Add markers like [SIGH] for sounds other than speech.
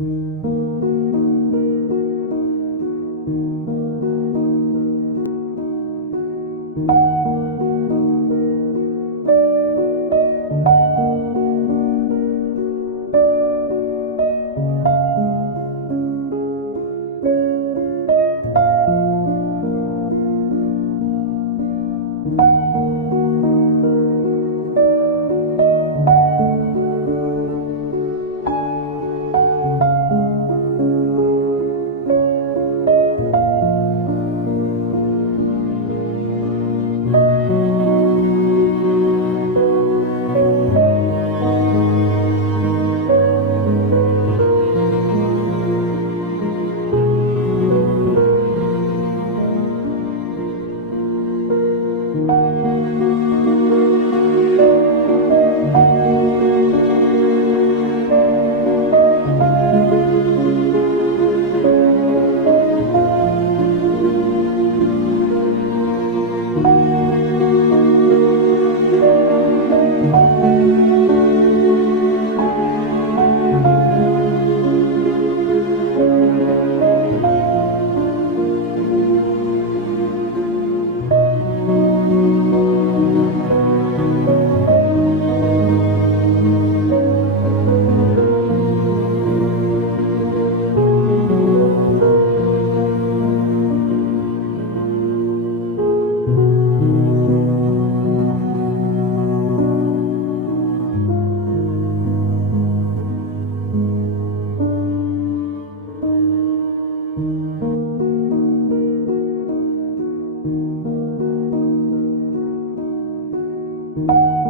thank you thank [LAUGHS] you